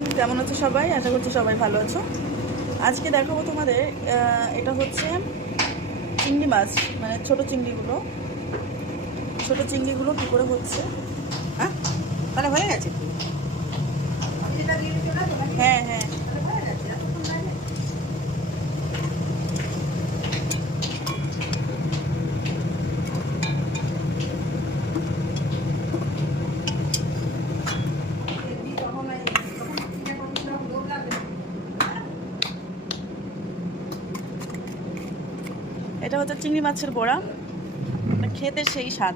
কেমন আছো সবাই? আশা করছি সবাই ভালো আছো। আজকে দেখাবো তোমাদের এটা হচ্ছে চিংড়ি মাছ, মানে ছোট চিংড়িগুলো কী করে হচ্ছে। হ্যাঁ তাহলে হয়ে গেছে। হ্যাঁ হ্যাঁ, এটা হচ্ছে চিংড়ি মাছের বড়া, খেতে সেই স্বাদ।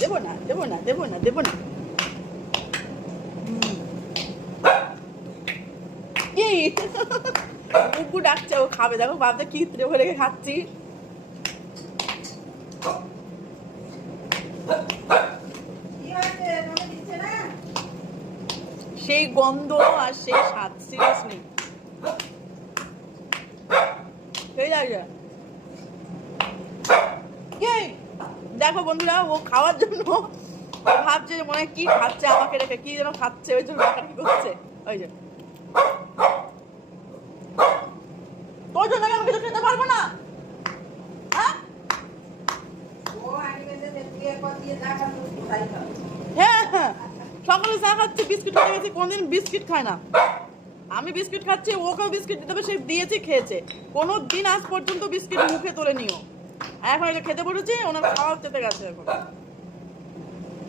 দেবো না দেবো না দেবো না দেবো না। কি কুকু ডাকছে, ও খাবে। দেখো বাপটা কি রেখে রেখে খাচ্ছি। সেই গন্ধ আর সেই স্বাদ, সিরিয়াসলি সেই লাগে। দেখো বন্ধুরা, ও খাওয়ার জন্য ভাবছে যে মনে হয় কি খাচ্ছে, আমাকে রেখে কি যেন খাচ্ছে, ওই জন্য কি করছে। ওই যে তোর জন্য আমি কিছু খেতে পারবো না। হ্যাঁ হ্যাঁ, সকালে চা খাচ্ছে, বিস্কিট খেয়ে গেছে, কোনদিন বিস্কিট খায় না। আমি বিস্কিট খাচ্ছি, ওকেও বিস্কিট দিতে হবে, সে দিয়েছি খেয়েছে। কোনো দিন আজ পর্যন্ত বিস্কিট মুখে তোলে নিও। এখন এটা খেতে বলেছি, ওনার খাওয়া চেতে গেছে। এখন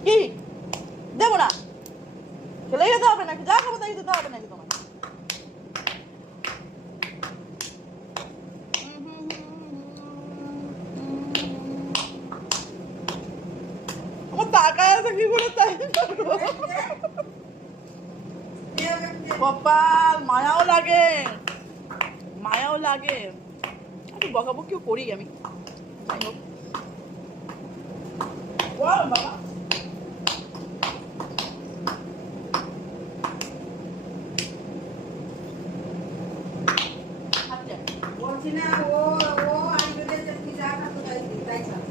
কি দেবো না, খেলে যেতে হবে নাকি? যা খাবো তাই দিতে হবে নাকি তোমার? আমার টাকায় আছে কি করে তাই কপাল, মায়াও লাগে, মায়াও লাগে। একটু বকাবকিও করি আমি, যাই হোক। বল বাবা। বলছি না, ও ও আইবে যে কি যা খাতো তাই তাই খাবে।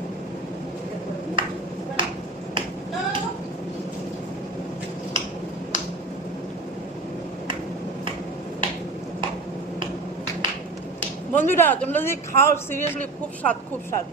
বন্ধুরা, তোমরা যদি খাও, সিরিয়াসলি খুব স্বাদ, খুব স্বাদ।